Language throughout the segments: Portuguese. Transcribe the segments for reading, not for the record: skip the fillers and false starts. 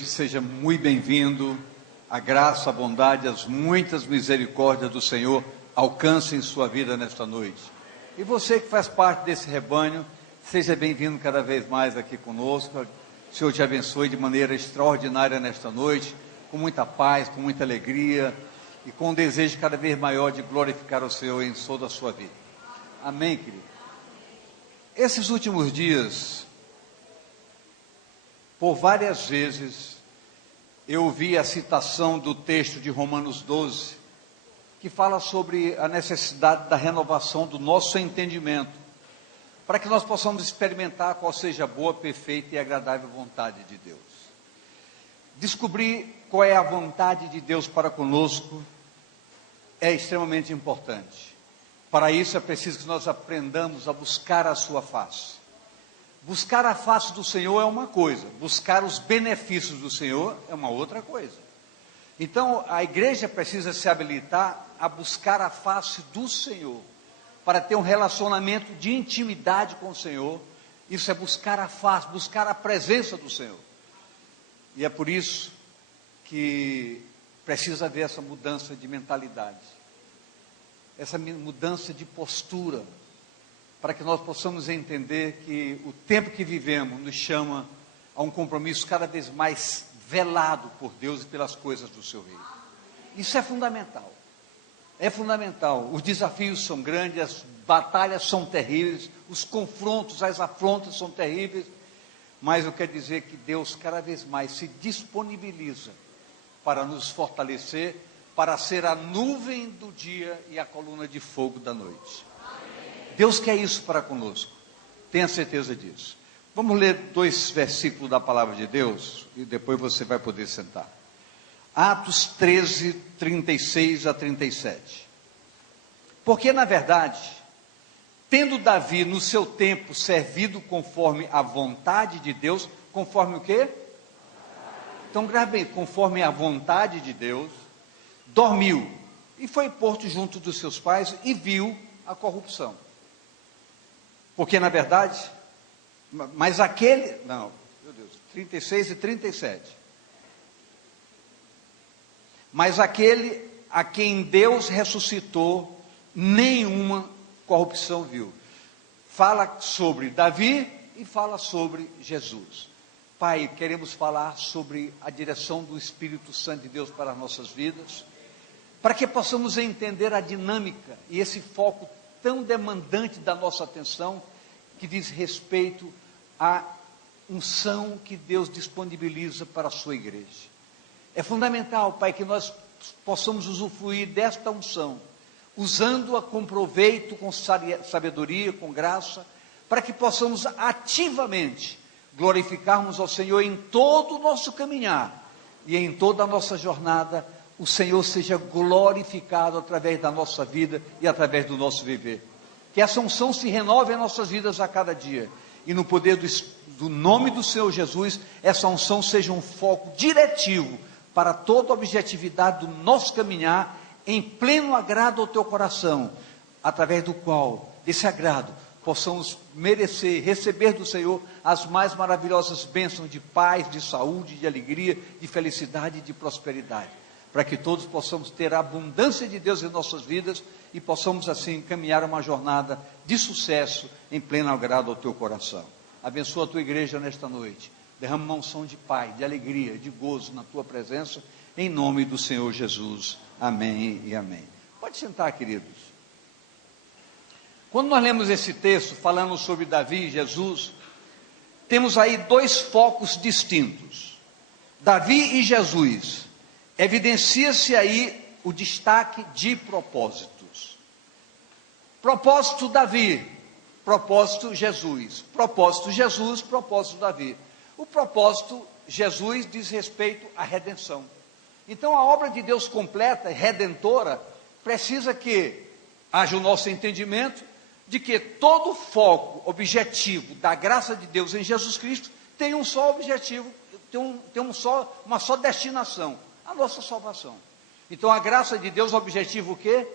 noite, seja muito bem-vindo. A graça, a bondade, as muitas misericórdias do Senhor alcancem sua vida nesta noite. E você que faz parte desse rebanho, seja bem-vindo cada vez mais aqui conosco. O Senhor te abençoe de maneira extraordinária nesta noite, com muita paz, com muita alegria e com um desejo cada vez maior de glorificar o Senhor em toda a sua vida. Amém, querido? Esses últimos dias, por várias vezes, eu ouvi a citação do texto de Romanos 12, que fala sobre a necessidade da renovação do nosso entendimento, para que nós possamos experimentar qual seja a boa, perfeita e agradável vontade de Deus. Descobrir qual é a vontade de Deus para conosco é extremamente importante. Para isso é preciso que nós aprendamos a buscar a sua face. Buscar a face do Senhor é uma coisa, buscar os benefícios do Senhor é uma outra coisa. Então a igreja precisa se habilitar a buscar a face do Senhor, para ter um relacionamento de intimidade com o Senhor. Isso é buscar a face, buscar a presença do Senhor. E é por isso que precisa haver essa mudança de mentalidade, essa mudança de postura, para que nós possamos entender que o tempo que vivemos nos chama a um compromisso cada vez mais velado por Deus e pelas coisas do seu reino. Isso é fundamental. É fundamental. Os desafios são grandes, as batalhas são terríveis, os confrontos, as afrontas são terríveis, mas eu quero dizer que Deus cada vez mais se disponibiliza para nos fortalecer, para ser a nuvem do dia e a coluna de fogo da noite. Deus quer isso para conosco, tenha certeza disso. Vamos ler 2 versículos da palavra de Deus e depois você vai poder sentar. Atos 13, 36 a 37. Porque na verdade, tendo Davi no seu tempo servido conforme a vontade de Deus, conforme o quê? Então grave bem, conforme a vontade de Deus, dormiu e foi posto junto dos seus pais e viu a corrupção. Porque na verdade, mas aquele, não, meu Deus, 36 e 37. Mas aquele a quem Deus ressuscitou, nenhuma corrupção viu. Fala sobre Davi e fala sobre Jesus. Pai, queremos falar sobre a direção do Espírito Santo de Deus para as nossas vidas, para que possamos entender a dinâmica e esse foco tão demandante da nossa atenção, que diz respeito à unção que Deus disponibiliza para a sua igreja. É fundamental, Pai, que nós possamos usufruir desta unção, usando-a com proveito, com sabedoria, com graça, para que possamos ativamente glorificarmos ao Senhor em todo o nosso caminhar e em toda a nossa jornada. O Senhor seja glorificado através da nossa vida e através do nosso viver. Que essa unção se renove em nossas vidas a cada dia. E no poder do nome do Senhor Jesus, essa unção seja um foco diretivo para toda a objetividade do nosso caminhar, em pleno agrado ao teu coração, através do qual, desse agrado, possamos merecer, receber do Senhor as mais maravilhosas bênçãos de paz, de saúde, de alegria, de felicidade e de prosperidade, para que todos possamos ter a abundância de Deus em nossas vidas e possamos assim caminhar uma jornada de sucesso em pleno agrado ao teu coração. Abençoa a tua igreja nesta noite, derrama uma unção de paz, de alegria, de gozo na tua presença, em nome do Senhor Jesus, amém e amém. Pode sentar, queridos. Quando nós lemos esse texto falando sobre Davi e Jesus, temos aí 2 focos distintos. Davi e Jesus. Evidencia-se aí o destaque de propósitos. Propósito Davi, propósito Jesus. Propósito Jesus, propósito Davi. O propósito Jesus diz respeito à redenção. Então a obra de Deus completa, redentora, precisa que haja o nosso entendimento de que todo o foco, objetivo da graça de Deus em Jesus Cristo tem um só objetivo, uma só destinação, a nossa salvação. Então a graça de Deus objetiva o quê?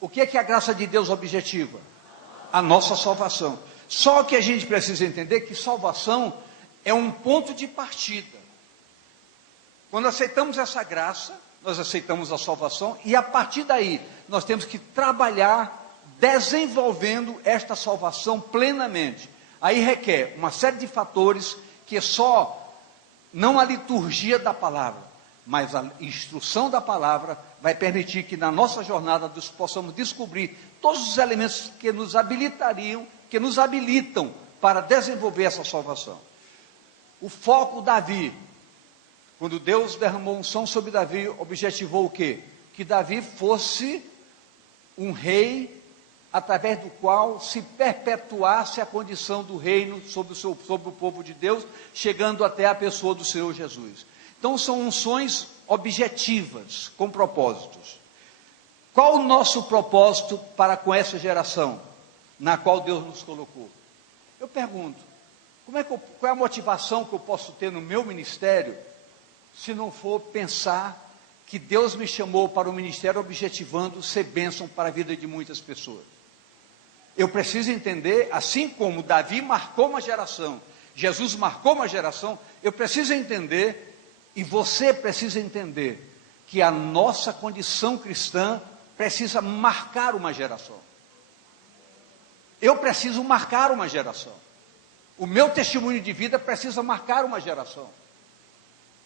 O que é que a graça de Deus objetiva? A nossa salvação. Só que a gente precisa entender que salvação é um ponto de partida. Quando aceitamos essa graça, nós aceitamos a salvação, e a partir daí, nós temos que trabalhar desenvolvendo esta salvação plenamente. Aí requer uma série de fatores que só, não a liturgia da palavra, mas a instrução da palavra vai permitir que na nossa jornada nós possamos descobrir todos os elementos que nos habilitariam, que nos habilitam para desenvolver essa salvação. O foco Davi, quando Deus derramou unção sobre Davi, objetivou o quê? Que Davi fosse um rei através do qual se perpetuasse a condição do reino sobre o povo de Deus, chegando até a pessoa do Senhor Jesus. Então são unções objetivas, com propósitos. Qual o nosso propósito para com essa geração, na qual Deus nos colocou? Eu pergunto, qual é a motivação que eu posso ter no meu ministério, se não for pensar que Deus me chamou para o ministério objetivando ser bênção para a vida de muitas pessoas? Eu preciso entender, assim como Davi marcou uma geração, Jesus marcou uma geração, eu preciso entender, e você precisa entender, que a nossa condição cristã precisa marcar uma geração. Eu preciso marcar uma geração. O meu testemunho de vida precisa marcar uma geração.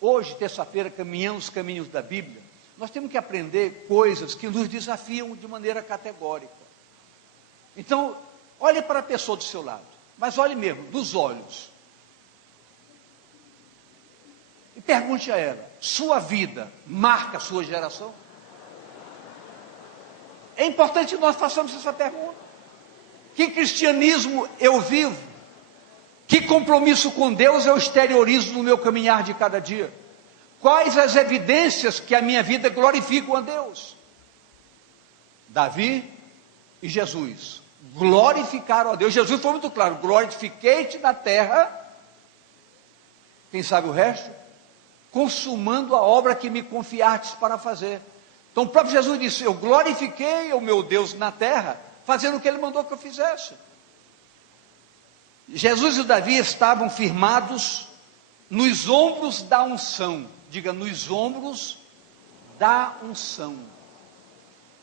Hoje, terça-feira, caminhando os caminhos da Bíblia, nós temos que aprender coisas que nos desafiam de maneira categórica. Então, olhe para a pessoa do seu lado, mas olhe mesmo, dos olhos. E pergunte a ela, sua vida marca a sua geração? É importante que nós façamos essa pergunta. Que cristianismo eu vivo? Que compromisso com Deus eu exteriorizo no meu caminhar de cada dia? Quais as evidências que a minha vida glorificam a Deus? Davi e Jesus glorificaram a Deus. Jesus foi muito claro, glorifiquei-te na terra, quem sabe o resto? Consumando a obra que me confiastes para fazer. Então o próprio Jesus disse, eu glorifiquei o meu Deus na terra, fazendo o que Ele mandou que eu fizesse. Jesus e Davi estavam firmados nos ombros da unção. Diga, nos ombros da unção.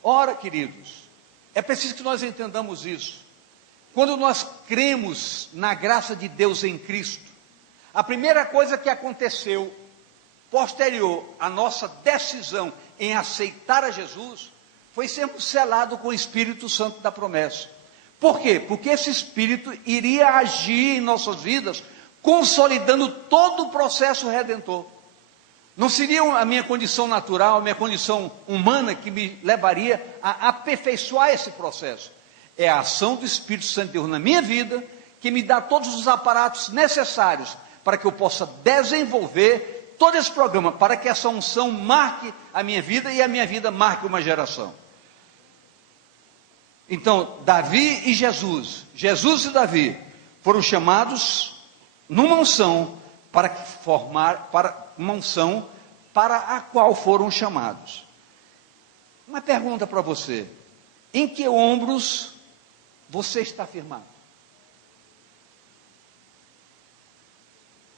Ora, queridos, é preciso que nós entendamos isso. Quando nós cremos na graça de Deus em Cristo, a primeira coisa que aconteceu, posterior à nossa decisão em aceitar a Jesus, foi sermos selados com o Espírito Santo da promessa. Por quê? Porque esse Espírito iria agir em nossas vidas, consolidando todo o processo redentor. Não seria a minha condição natural, a minha condição humana que me levaria a aperfeiçoar esse processo. É a ação do Espírito Santo de Deus na minha vida, que me dá todos os aparatos necessários para que eu possa desenvolver todo esse programa, para que essa unção marque a minha vida e a minha vida marque uma geração. Então, Davi e Jesus e Davi foram chamados numa unção para uma unção para a qual foram chamados. Uma pergunta para você: em que ombros você está firmado?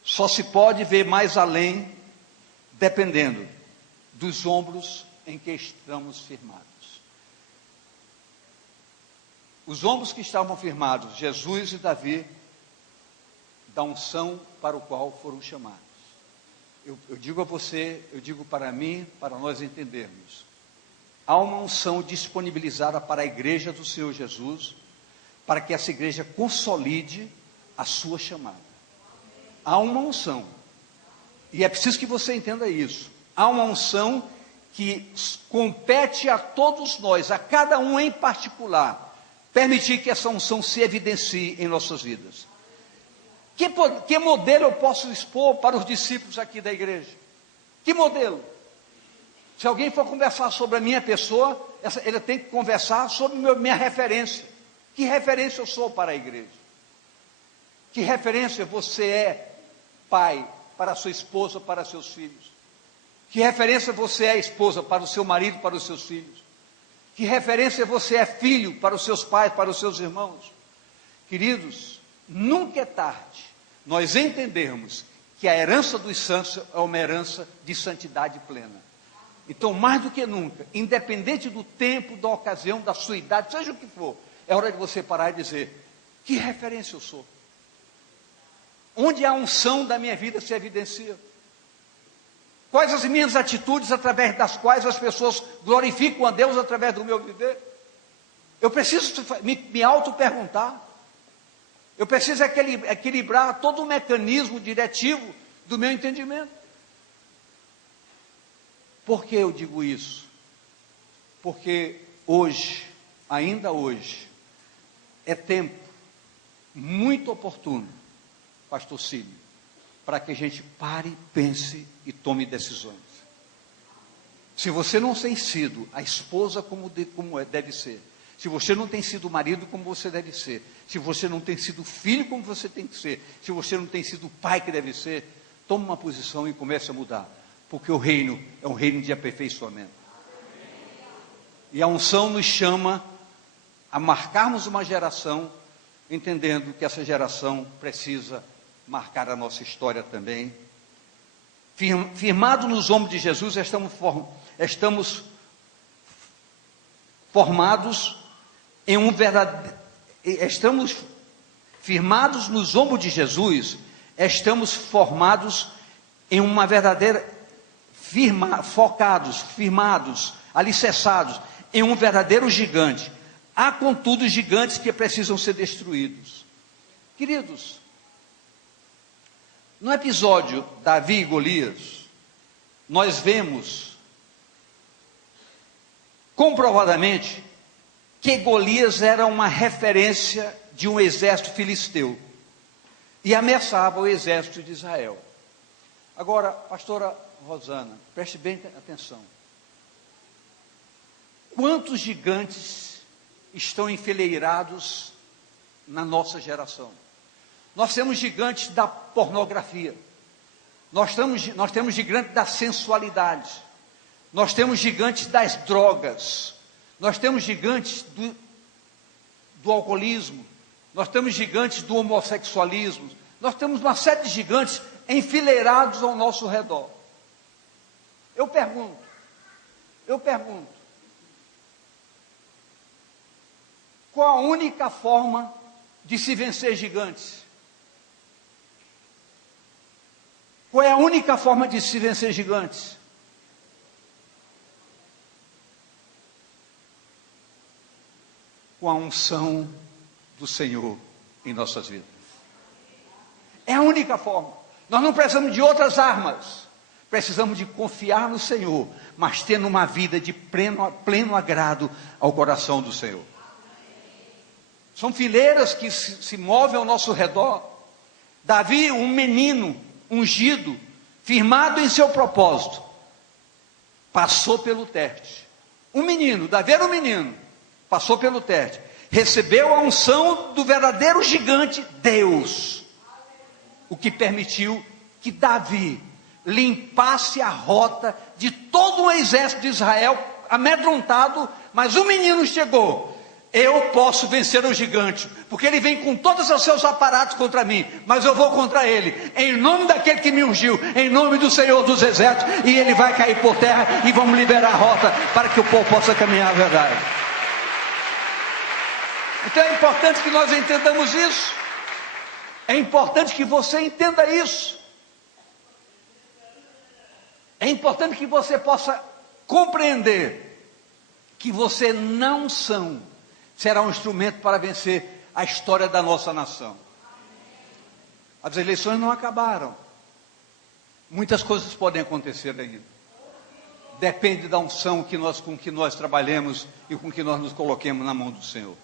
Só se pode ver mais além, dependendo dos ombros em que estamos firmados. Os ombros que estavam firmados, Jesus e Davi, da unção para o qual foram chamados. Eu digo a você, eu digo para mim, para nós entendermos. Há uma unção disponibilizada para a igreja do Senhor Jesus, para que essa igreja consolide a sua chamada. Há uma unção, e é preciso que você entenda isso. Há uma unção que compete a todos nós, a cada um em particular, permitir que essa unção se evidencie em nossas vidas. Que modelo eu posso expor para os discípulos aqui da igreja? Que modelo? Se alguém for conversar sobre a minha pessoa, ele tem que conversar sobre minha referência. Que referência eu sou para a igreja? Que referência você é, pai, para a sua esposa, para seus filhos? Que referência você é, esposa, para o seu marido, para os seus filhos? Que referência você é, filho, para os seus pais, para os seus irmãos? Queridos, nunca é tarde, nós entendermos que a herança dos santos é uma herança de santidade plena. Então, mais do que nunca, independente do tempo, da ocasião, da sua idade, seja o que for, é hora de você parar e dizer: que referência eu sou? Onde a unção da minha vida se evidencia? Quais as minhas atitudes através das quais as pessoas glorificam a Deus através do meu viver? Eu preciso me auto-perguntar. Eu preciso equilibrar todo o mecanismo diretivo do meu entendimento. Por que eu digo isso? Porque hoje, ainda hoje, é tempo muito oportuno, pastor Cílio, para que a gente pare, pense e tome decisões. Se você não tem sido a esposa como deve ser, se você não tem sido marido como você deve ser, se você não tem sido filho como você tem que ser, se você não tem sido pai que deve ser, tome uma posição e comece a mudar, porque o reino é um reino de aperfeiçoamento. E a unção nos chama a marcarmos uma geração, entendendo que essa geração precisa marcar a nossa história também. Firmado nos ombros de Jesus, estamos formados em um verdadeiro, estamos firmados nos ombros de Jesus, estamos formados em uma verdadeira, firmados, alicerçados em um verdadeiro gigante. Há, contudo, gigantes que precisam ser destruídos. Queridos, no episódio Davi e Golias, nós vemos comprovadamente que Golias era uma referência de um exército filisteu e ameaçava o exército de Israel. Agora, pastora Rosana, preste bem atenção. Quantos gigantes estão enfileirados na nossa geração? Nós temos gigantes da pornografia, nós temos gigantes da sensualidade, nós temos gigantes das drogas, nós temos gigantes do alcoolismo, nós temos gigantes do homossexualismo, nós temos uma série de gigantes enfileirados ao nosso redor. Eu pergunto, qual a única forma de se vencer gigantes? Qual é a única forma de se vencer gigantes? Com a unção do Senhor em nossas vidas. É a única forma. Nós não precisamos de outras armas. Precisamos de confiar no Senhor, mas tendo uma vida de pleno agrado ao coração do Senhor. São fileiras que se movem ao nosso redor. Davi, um menino ungido, firmado em seu propósito, passou pelo teste. Davi era um menino, passou pelo teste, recebeu a unção do verdadeiro gigante, Deus, o que permitiu que Davi limpasse a rota de todo o exército de Israel, amedrontado, mas o menino chegou. Eu posso vencer o gigante, porque ele vem com todos os seus aparatos contra mim, mas eu vou contra ele, em nome daquele que me ungiu, em nome do Senhor dos Exércitos, e ele vai cair por terra, e vamos liberar a rota, para que o povo possa caminhar a verdade. Então é importante que nós entendamos isso, é importante que você entenda isso, é importante que você possa compreender, que você não será um instrumento para vencer a história da nossa nação. As eleições não acabaram. Muitas coisas podem acontecer ainda. Depende da unção com que nós trabalhemos e com que nós nos coloquemos na mão do Senhor.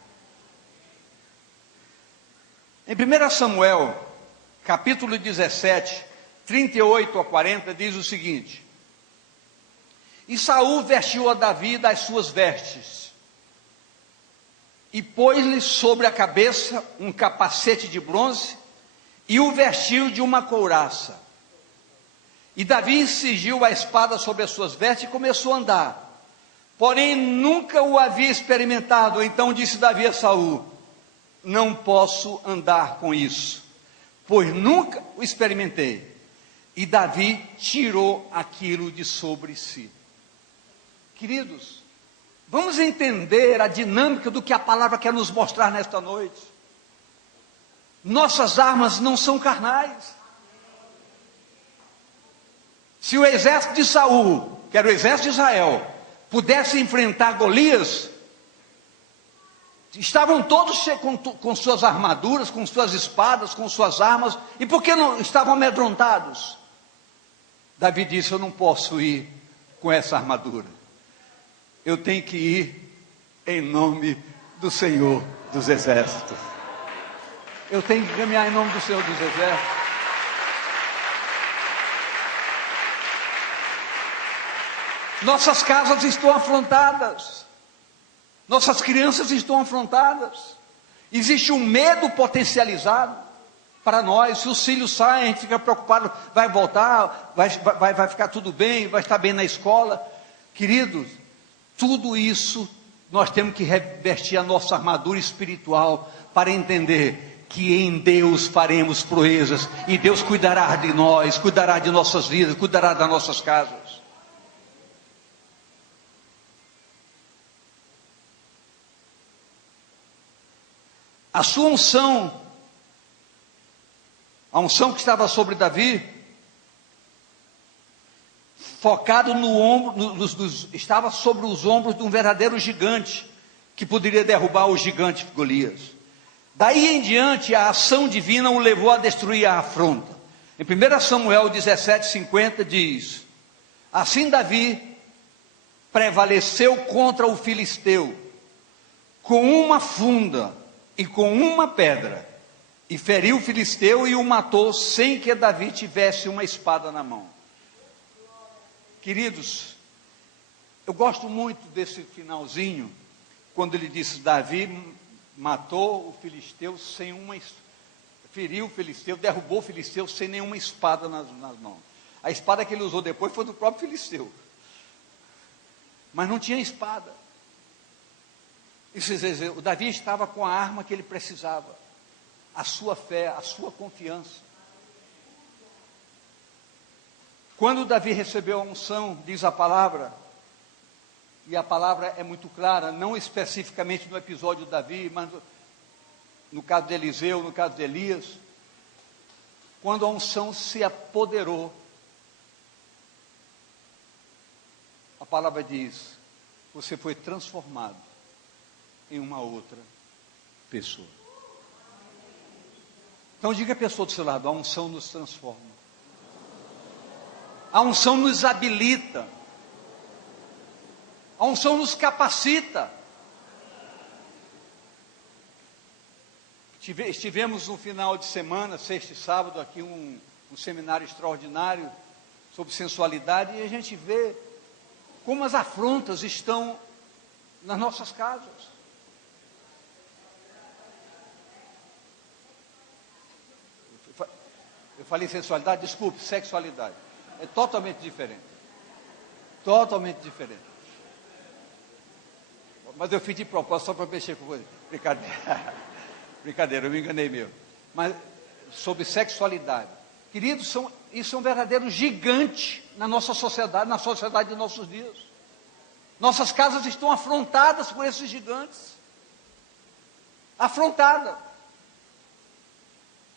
Em 1 Samuel, capítulo 17, 38 a 40, diz o seguinte: E Saul vestiu a Davi das suas vestes, e pôs-lhe sobre a cabeça um capacete de bronze, e o vestiu de uma couraça. E Davi cingiu a espada sobre as suas vestes e começou a andar. Porém, nunca o havia experimentado. Então disse Davi a Saul: Não posso andar com isso, pois nunca o experimentei. E Davi tirou aquilo de sobre si. Queridos, vamos entender a dinâmica do que a palavra quer nos mostrar nesta noite. Nossas armas não são carnais. Se o exército de Saul, que era o exército de Israel, pudesse enfrentar Golias, estavam todos com suas armaduras, com suas espadas, com suas armas, e por que não estavam amedrontados? Davi disse: eu não posso ir com essa armadura, eu tenho que ir em nome do Senhor dos Exércitos. Eu tenho que caminhar em nome do Senhor dos Exércitos. Nossas casas estão afrontadas, nossas crianças estão afrontadas, existe um medo potencializado para nós. Se os filhos saem, a gente fica preocupado, vai voltar, vai ficar tudo bem, vai estar bem na escola. Queridos, tudo isso nós temos que revestir a nossa armadura espiritual para entender que em Deus faremos proezas, e Deus cuidará de nós, cuidará de nossas vidas, cuidará das nossas casas. A sua unção, a unção que estava sobre Davi, focado no ombro, estava sobre os ombros de um verdadeiro gigante, que poderia derrubar o gigante Golias. Daí em diante, a ação divina o levou a destruir a afronta. Em 1 Samuel 17:50 diz: assim Davi prevaleceu contra o filisteu, com uma funda e com uma pedra, e feriu o filisteu e o matou, sem que Davi tivesse uma espada na mão. Queridos, eu gosto muito desse finalzinho, quando ele diz: Davi matou o filisteu sem uma, feriu o filisteu, derrubou o filisteu sem nenhuma espada nas mãos. A espada que ele usou depois foi do próprio filisteu, mas não tinha espada. Isso quer dizer, o Davi estava com a arma que ele precisava, a sua fé, a sua confiança. Quando Davi recebeu a unção, diz a palavra, e a palavra é muito clara, não especificamente no episódio de Davi, mas no caso de Eliseu, no caso de Elias, quando a unção se apoderou, a palavra diz: você foi transformado em uma outra pessoa. Então diga a pessoa do seu lado: a unção nos transforma, a unção nos habilita, a unção nos capacita. Estivemos no final de semana, sexta e sábado, aqui um seminário extraordinário sobre sensualidade, e a gente vê como as afrontas estão nas nossas casas. Eu falei sensualidade, desculpe, sexualidade. É totalmente diferente. Totalmente diferente. Mas eu fiz de propósito só para mexer com você. Brincadeira. Brincadeira, eu me enganei mesmo. Mas sobre sexualidade. Queridos, isso é um verdadeiro gigante na nossa sociedade, na sociedade de nossos dias. Nossas casas estão afrontadas por esses gigantes. Afrontadas.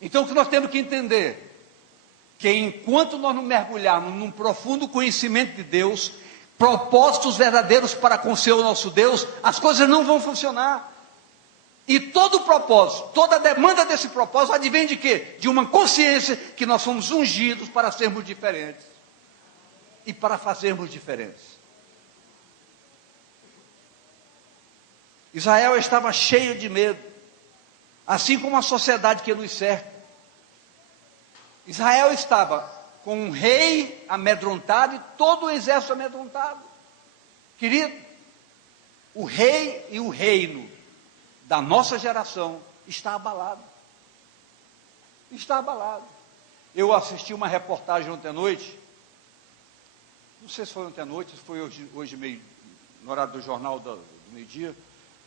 Então o que nós temos que entender? Que enquanto nós não mergulharmos num profundo conhecimento de Deus, propósitos verdadeiros para com o Senhor nosso Deus, as coisas não vão funcionar. E todo o propósito, toda a demanda desse propósito advém de quê? De uma consciência que nós somos ungidos para sermos diferentes e para fazermos diferentes. Israel estava cheio de medo, assim como a sociedade que nos cerca. Israel estava com um rei amedrontado e todo o exército amedrontado. Querido, o rei e o reino da nossa geração está abalado. Está abalado. Eu assisti uma reportagem ontem à noite, não sei se foi ontem à noite, se foi hoje meio, no horário do jornal do meio-dia,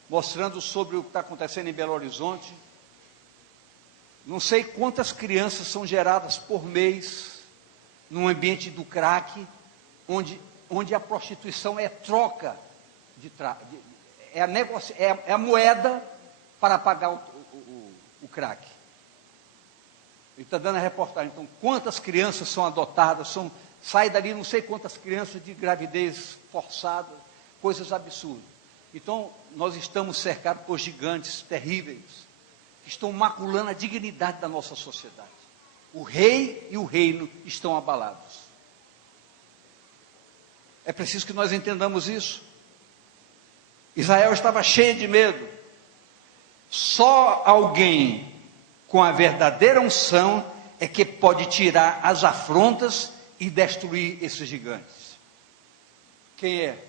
mostrando sobre o que está acontecendo em Belo Horizonte, Não sei quantas crianças são geradas por mês num ambiente do crack, onde a prostituição é troca é a moeda para pagar o crack. Ele está dando a reportagem. Então, quantas crianças são adotadas, sai dali não sei quantas crianças de gravidez forçada, coisas absurdas. Então, nós estamos cercados por gigantes terríveis, que estão maculando a dignidade da nossa sociedade. O rei e o reino estão abalados. É preciso que nós entendamos isso. Israel estava cheio de medo. Só alguém com a verdadeira unção é que pode tirar as afrontas e destruir esses gigantes. Quem é?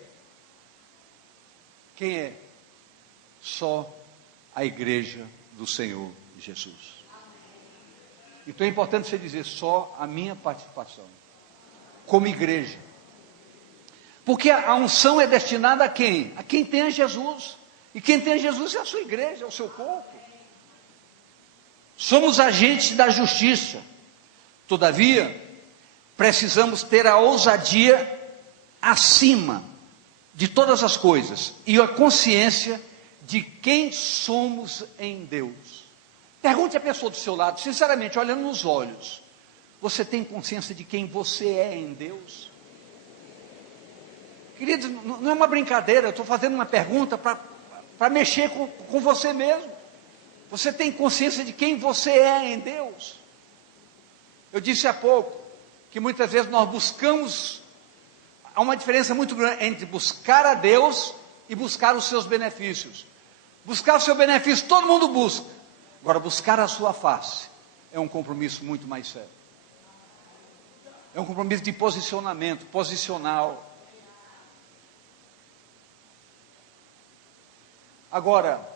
Quem é? Só a igreja do Senhor Jesus. Então é importante você dizer, só a minha participação, como igreja. Porque a unção é destinada a quem? A quem tem a Jesus. E quem tem a Jesus é a sua igreja, é o seu corpo. Somos agentes da justiça. Todavia, precisamos ter a ousadia acima de todas as coisas e a consciência de quem somos em Deus. Pergunte à pessoa do seu lado, sinceramente, olhando nos olhos, você tem consciência de quem você é em Deus? Queridos, não é uma brincadeira, eu estou fazendo uma pergunta para mexer com você mesmo. Você tem consciência de quem você é em Deus? Eu disse há pouco que muitas vezes nós buscamos, há uma diferença muito grande entre buscar a Deus e buscar os seus benefícios. Buscar o seu benefício, todo mundo busca. Agora, buscar a sua face é um compromisso muito mais sério. É um compromisso de posicionamento, posicional. Agora,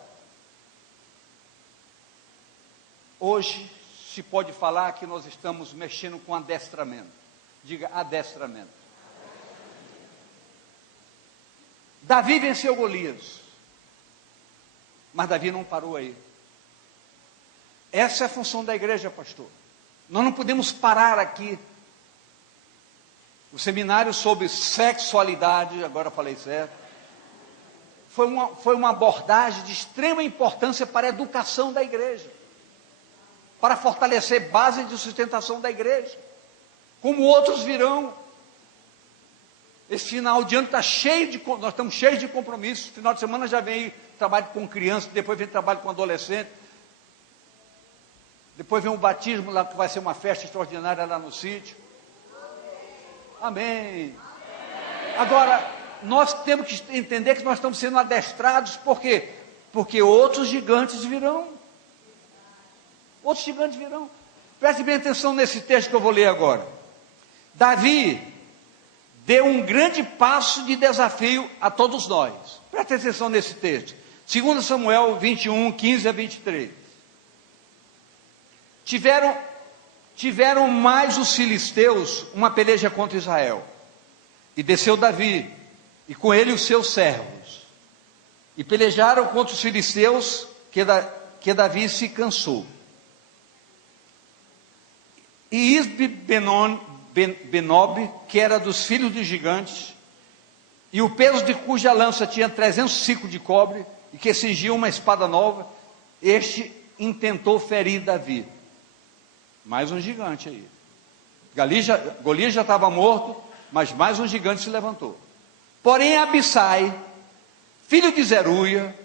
hoje se pode falar que nós estamos mexendo com adestramento. Diga, adestramento. Davi venceu Golias, mas Davi não parou aí. Essa é a função da igreja, pastor. Nós não podemos parar aqui. O seminário sobre sexualidade, agora falei certo, foi uma abordagem de extrema importância para a educação da igreja, para fortalecer base de sustentação da igreja, como outros virão. Esse final de ano está cheio nós estamos cheios de compromissos. Final de semana já vem trabalho com crianças, depois vem trabalho com adolescente, depois vem um batismo lá, que vai ser uma festa extraordinária lá no sítio. Amém. Agora, nós temos que entender que nós estamos sendo adestrados, por quê? Porque outros gigantes virão. Outros gigantes virão. Preste bem atenção nesse texto que eu vou ler agora. Davi deu um grande passo de desafio a todos nós. Preste atenção nesse texto. 2 Samuel 21, 15 a 23. Tiveram mais os filisteus uma peleja contra Israel. E desceu Davi, e com ele os seus servos. E pelejaram contra os filisteus, que Davi se cansou. E Isbi-Benob, que era dos filhos dos gigantes, e o peso de cuja lança tinha 300 ciclos de cobre, e que cingia uma espada nova, este intentou ferir Davi. Mais um gigante aí. Golias já estava morto, mas mais um gigante se levantou. Porém Abissai, filho de Zeruia,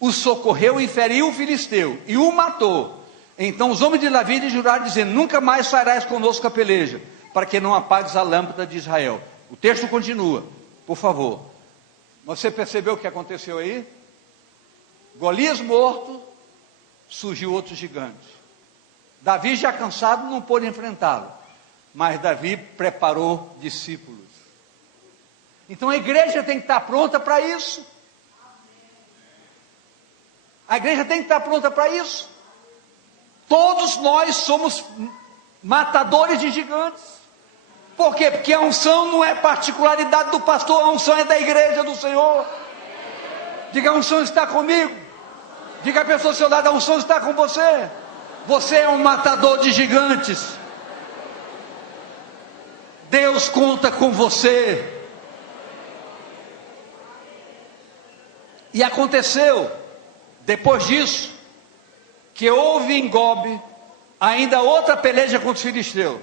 o socorreu e feriu o filisteu, e o matou. Então os homens de Davi lhe juraram, dizendo, nunca mais farás conosco a peleja, para que não apagues a lâmpada de Israel. O texto continua, por favor. Você percebeu o que aconteceu aí? Golias morto, surgiu outro gigante. Davi já cansado não pôde enfrentá-lo, mas Davi preparou discípulos. Então a igreja tem que estar pronta para isso. A igreja tem que estar pronta para isso. Todos nós somos matadores de gigantes. Por quê? Porque a unção não é particularidade do pastor, a unção é da igreja do Senhor. Diga, a unção está comigo. Diga a pessoa ao seu lado, a unção está com você. Você é um matador de gigantes. Deus conta com você. E aconteceu, depois disso, que houve em Gobe ainda outra peleja contra os filisteus.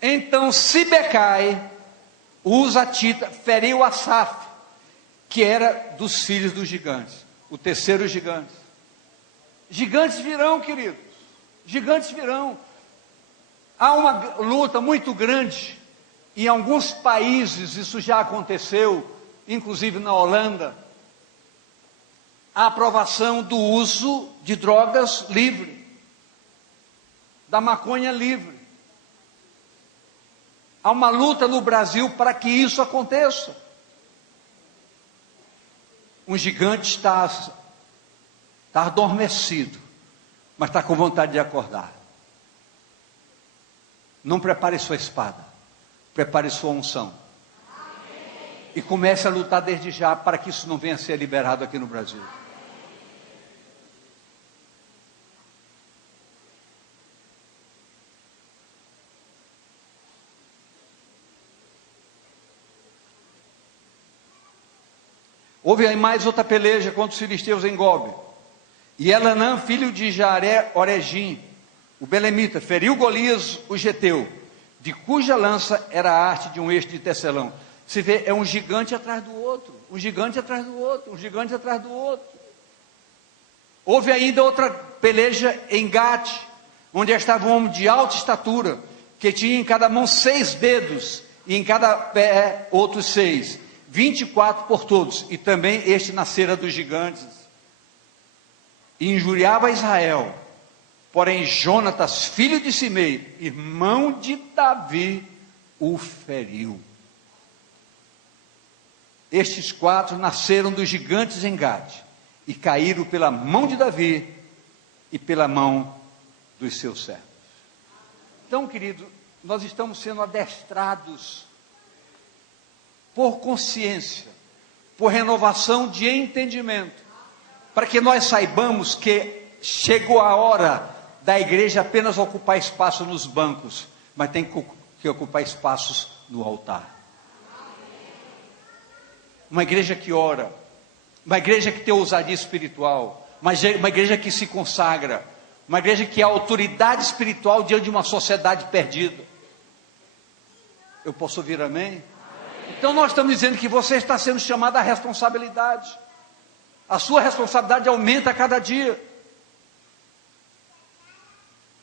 Então Sibecai, o Husatita, feriu Asaf, que era dos filhos dos gigantes, o terceiro gigante. Gigantes virão, queridos, gigantes virão. Há uma luta muito grande, em alguns países isso já aconteceu, inclusive na Holanda, a aprovação do uso de drogas livre, da maconha livre. Há uma luta no Brasil para que isso aconteça. Um gigante está adormecido, mas está com vontade de acordar. Não prepare sua espada, prepare sua unção. E comece a lutar desde já para que isso não venha a ser liberado aqui no Brasil. Houve aí mais outra peleja contra os filisteus em Gobe. E Elanã, filho de Jaré Oregim, o belemita, feriu Golias, o geteu, de cuja lança era a arte de um eixo de tecelão. Você vê, é um gigante atrás do outro, um gigante atrás do outro, um gigante atrás do outro. Houve ainda outra peleja em Gate, onde estava um homem de alta estatura, que tinha em cada mão 6 dedos, e em cada pé outros 6. 24 por todos, e também este nascera dos gigantes, e injuriava Israel. Porém Jonatas, filho de Simei, irmão de Davi, o feriu. Estes 4 nasceram dos gigantes em Gade, e caíram pela mão de Davi, e pela mão dos seus servos. Então, querido, nós estamos sendo adestrados, por consciência, por renovação de entendimento, para que nós saibamos que chegou a hora da igreja apenas ocupar espaço nos bancos, mas tem que ocupar espaços no altar. Uma igreja que ora, uma igreja que tem ousadia espiritual, uma igreja que se consagra, uma igreja que é autoridade espiritual diante de uma sociedade perdida. Eu posso ouvir amém? Então nós estamos dizendo que você está sendo chamado à responsabilidade. A sua responsabilidade aumenta a cada dia.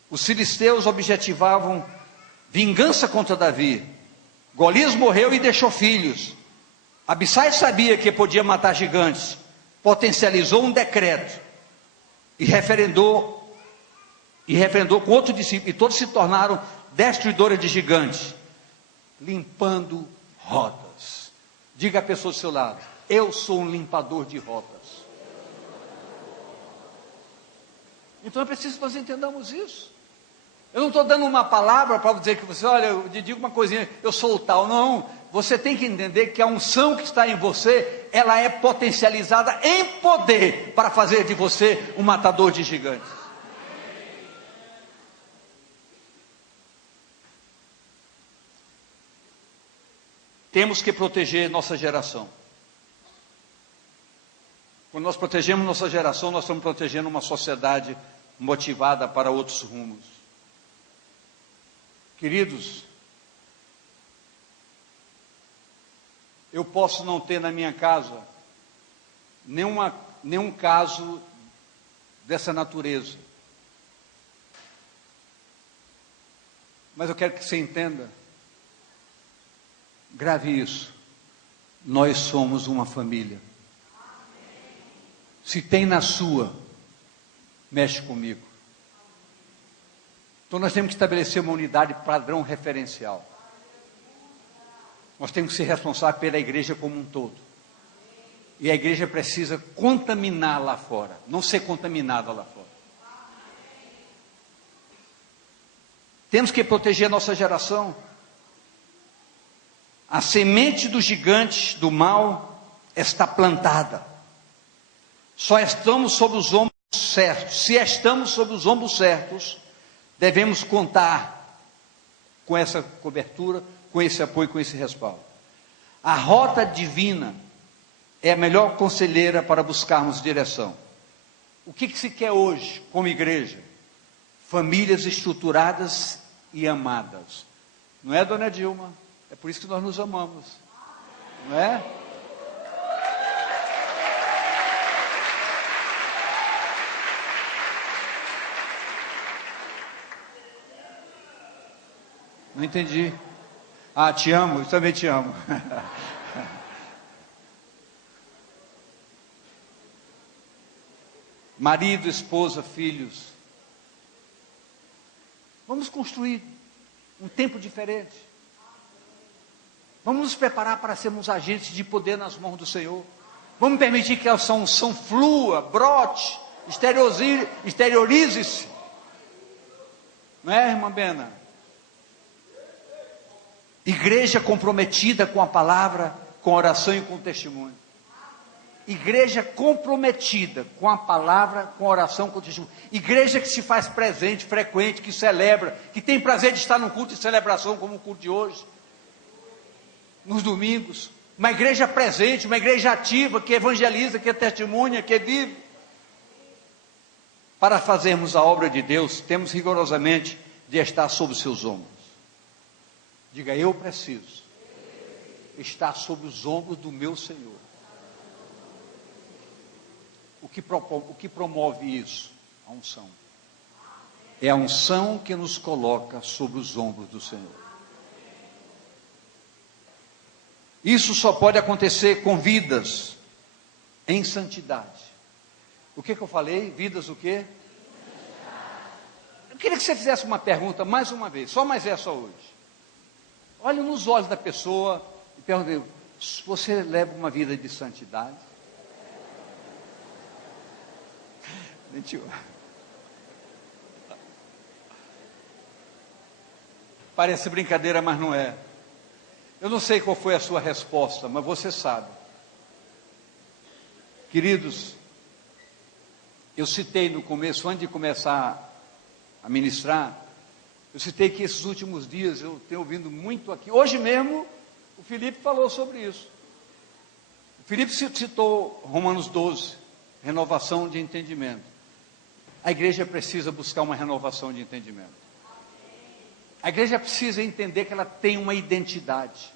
Os filisteus objetivavam vingança contra Davi. Golias morreu e deixou filhos. Abissai sabia que podia matar gigantes. Potencializou um decreto e referendou com outro discípulo, e todos se tornaram destruidores de gigantes, limpando rodas. Diga à pessoa do seu lado: eu sou um limpador de rodas. Então é preciso que nós entendamos isso. Eu não estou dando uma palavra para dizer que você, olha, eu te digo uma coisinha, eu sou o tal. Não, você tem que entender que a unção que está em você, ela é potencializada em poder para fazer de você um matador de gigantes. Temos que proteger nossa geração. Quando nós protegemos nossa geração, nós estamos protegendo uma sociedade motivada para outros rumos. Queridos, eu posso não ter na minha casa nenhum caso dessa natureza. Mas eu quero que você entenda, grave isso, nós somos uma família. Se tem na sua, mexe comigo. Então nós temos que estabelecer uma unidade padrão referencial. Nós temos que ser responsáveis pela igreja como um todo. E a igreja precisa contaminar lá fora, não ser contaminada lá fora. Temos que proteger a nossa geração. A semente dos gigantes do mal está plantada. Só estamos sob os ombros certos, se estamos sob os ombros certos, devemos contar com essa cobertura, com esse apoio, com esse respaldo. A rota divina é a melhor conselheira para buscarmos direção. O que se quer hoje, como igreja? Famílias estruturadas e amadas. Não é, dona Dilma? É por isso que nós nos amamos. Não é? Não entendi. Ah, te amo, eu também te amo. Marido, esposa, filhos. Vamos construir um tempo diferente. Vamos nos preparar para sermos agentes de poder nas mãos do Senhor. Vamos permitir que essa unção flua, brote, exteriorize-se. Não é, irmã Bena? Igreja comprometida com a palavra, com a oração e com o testemunho. Igreja comprometida com a palavra, com a oração, com o testemunho. Igreja que se faz presente, frequente, que celebra, que tem prazer de estar num culto de celebração como o culto de hoje, nos domingos. Uma igreja presente, uma igreja ativa, que evangeliza, que é testemunha, que vive. Para fazermos a obra de Deus, temos rigorosamente de estar sob os seus ombros. Diga, eu preciso estar sob os ombros do meu Senhor. O que promove isso? A unção. É a unção que nos coloca sobre os ombros do Senhor. Isso só pode acontecer com vidas em santidade. O que eu falei? Vidas o quê? Eu queria que você fizesse uma pergunta mais uma vez, só mais essa hoje. Olhe nos olhos da pessoa e pergunte: você leva uma vida de santidade? Mentiu. Parece brincadeira, mas não é. Eu não sei qual foi a sua resposta, mas você sabe. Queridos, eu citei no começo, antes de começar a ministrar, eu citei que esses últimos dias eu tenho ouvido muito aqui. Hoje mesmo, o Felipe falou sobre isso. O Felipe citou Romanos 12, renovação de entendimento. A igreja precisa buscar uma renovação de entendimento. A igreja precisa entender que ela tem uma identidade.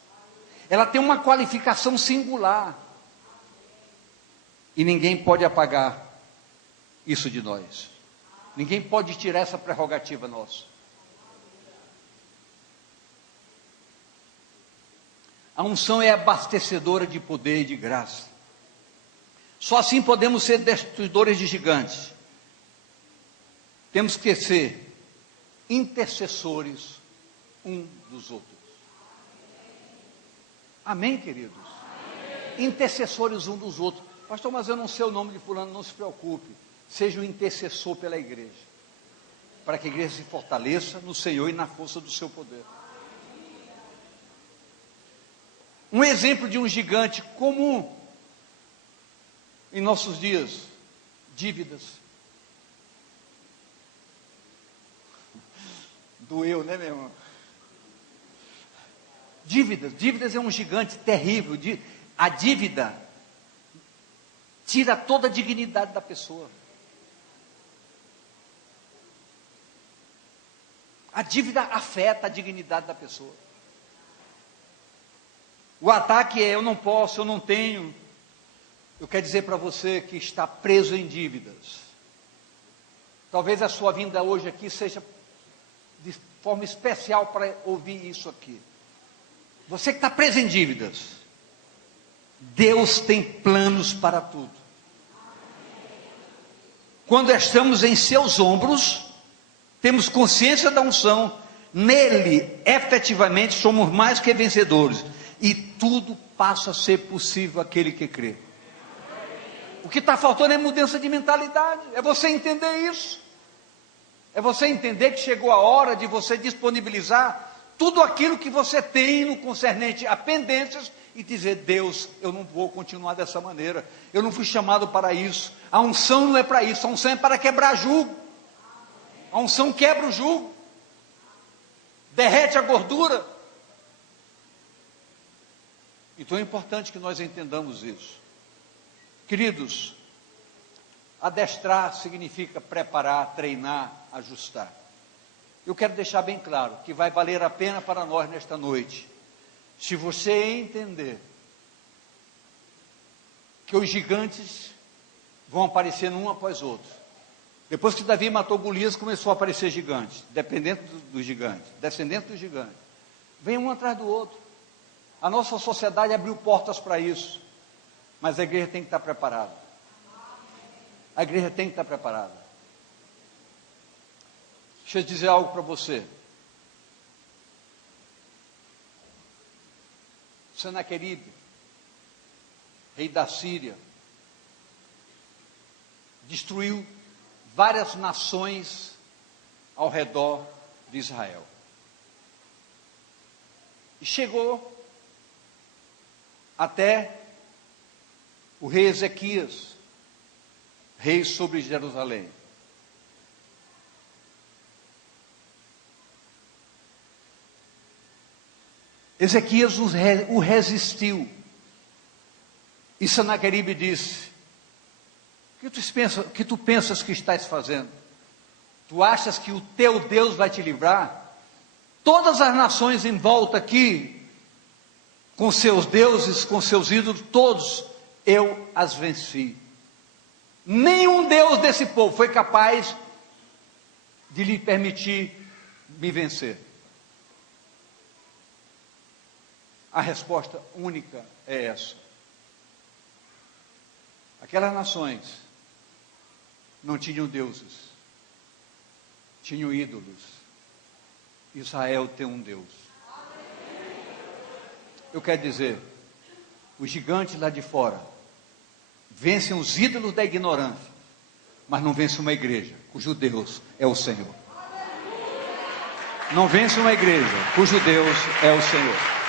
Ela tem uma qualificação singular. E ninguém pode apagar isso de nós. Ninguém pode tirar essa prerrogativa nossa. A unção é abastecedora de poder e de graça. Só assim podemos ser destruidores de gigantes. Temos que ser intercessores um dos outros. Amém, queridos? Amém. Intercessores um dos outros. Pastor, mas eu não sei o nome de fulano, não se preocupe. Seja um intercessor pela igreja. Para que a igreja se fortaleça no Senhor e na força do seu poder. Um exemplo de um gigante comum em nossos dias: dívidas. Doeu, né, meu irmão? Dívidas é um gigante terrível. A dívida tira toda a dignidade da pessoa. A dívida afeta a dignidade da pessoa. O ataque é: eu não posso, eu não tenho. Eu quero dizer para você que está preso em dívidas. Talvez a sua vinda hoje aqui seja de forma especial para ouvir isso aqui. Você que está preso em dívidas, Deus tem planos para tudo. Quando estamos em seus ombros, temos consciência da unção, nele efetivamente somos mais que vencedores, e tudo passa a ser possível àquele que crê. O que está faltando é mudança de mentalidade, é você entender isso. É você entender que chegou a hora de você disponibilizar tudo aquilo que você tem no concernente a pendências e dizer: Deus, eu não vou continuar dessa maneira, eu não fui chamado para isso, a unção não é para isso, a unção é para quebrar jugo, a unção quebra o jugo, derrete a gordura. Então é importante que nós entendamos isso. Queridos, adestrar significa preparar, treinar, ajustar. Eu quero deixar bem claro que vai valer a pena para nós nesta noite, se você entender que os gigantes vão aparecendo um após outro. Depois que Davi matou Golias, começou a aparecer gigantes, descendentes dos gigantes. Vem um atrás do outro. A nossa sociedade abriu portas para isso, mas a igreja tem que estar preparada. A igreja tem que estar preparada. Deixa eu dizer algo para você. Senaqueribe, rei da Síria, destruiu várias nações ao redor de Israel. E chegou até o rei Ezequias, rei sobre Jerusalém. Ezequias o resistiu. E Senaqueribe disse: que tu pensas que estás fazendo? Tu achas que o teu Deus vai te livrar? Todas as nações em volta aqui, com seus deuses, com seus ídolos, todos, eu as venci. Nenhum Deus desse povo foi capaz de lhe permitir me vencer. A resposta única é essa. Aquelas nações não tinham deuses, tinham ídolos. Israel tem um Deus. Eu quero dizer, os gigantes lá de fora vencem os ídolos da ignorância, mas não vencem uma igreja cujo Deus é o Senhor. Não vence uma igreja cujo Deus é o Senhor.